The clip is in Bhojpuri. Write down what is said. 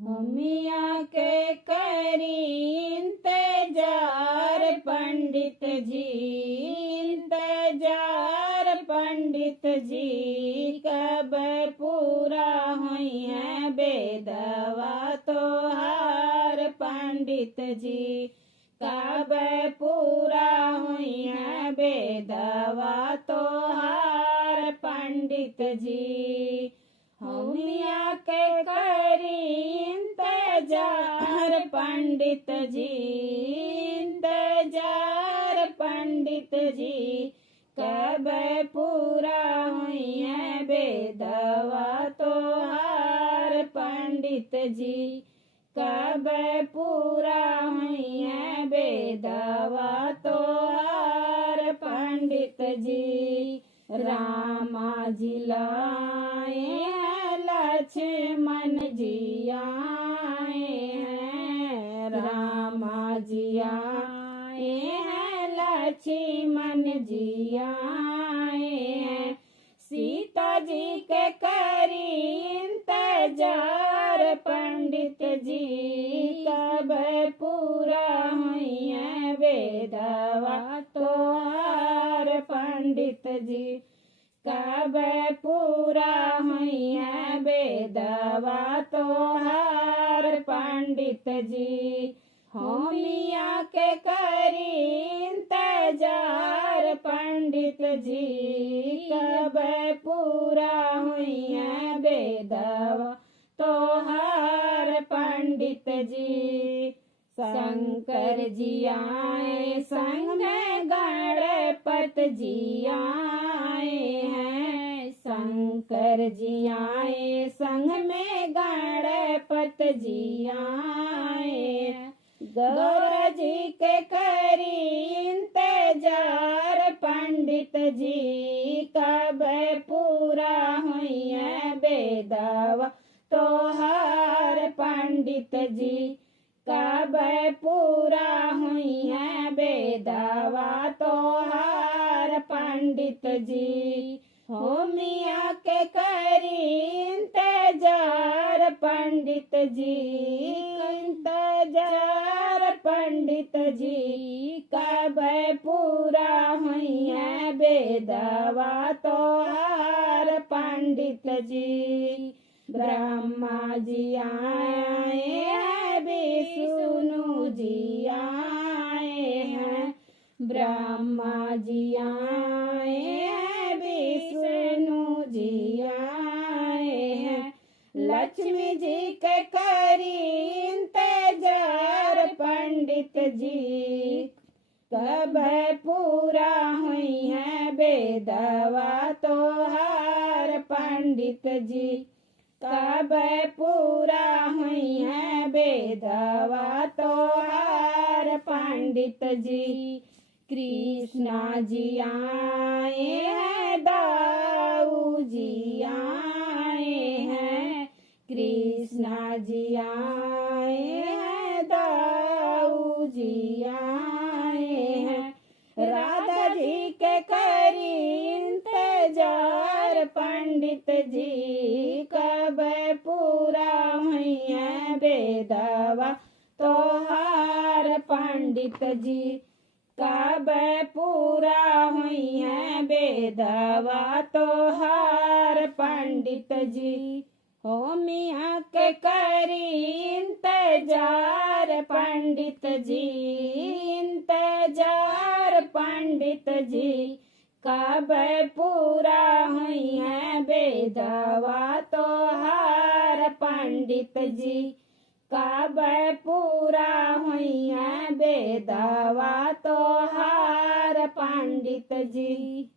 होमिया के करी इंतजार पंडित जी, इंतजार पंडित जी, कब पूरा हुई है बेदवा तोहार पंडित जी, कब पूरा हुई है बेदवा तोहार पंडित जी। होमिया के करी इंतजार पंडित जी, इंतजार पंडित जी, कब पूरा हुई है बेदवा तोहार पंडित जी, कब पूरा हुई है बेदवा तोहार पंडित जी। रामा जी लाए हैं लक्ष्मण जी आए हैं, रामा जी आए हैं लक्ष्मण जी आए हैं, सीता जी के करी इंतजार पंडित जी, कब पूरा हुई है बेदवा तोहार पंडित जी, कब पूरा हुई है बेदवा तोहार पंडित जी। होमिया के करी इंतजार पंडित जी, कब पूरा हुई है बेदवा तोहार पंडित जी। शंकर जी आए संग गणपत जी आए हैं, शंकर जी आए संग में गणपत जी आए हैं, गौरा जी के करी इंतजार पंडित जी, कब पूरा हुई है बेदवा तोहार पंडित जी, कब पूरा हुई है बेदवा तोहार पंडित जी। होमिया के करी इंतजार पंडित जी, इंतजार पंडित जी, कब पूरा हुई है बेदवा तोहार पंडित जी। ब्रह्मा जी आए हैं विष्णु जी आए हैं, ब्रह्मा जी आए हैं विष्णु जी आए हैं, लक्ष्मी जी के करी इंतजार पंडित जी, कब पूरा हुई है बेदवा तोहार पंडित जी, कब पूरा हुई है बेदवा तोहार पंडित जी। कृष्णा जी आए हैं दाऊ जी आए हैं, कृष्णा जी आए हैं दाऊ जी आए हैं, राधा जी के करी इंतजार पंडित जी, कब पूरा हुई है बेदवा तोहार पंडित जी, कब पूरा हुई है बेदवा तोहार पंडित जी। होमिया के करी इंतजार पंडित जी, इंतजार पंडित जी, कब पूरा हुई है बेदवा तोहार पंडित जी, कब पूरा हुई है बेदवा तोहार पंडित जी।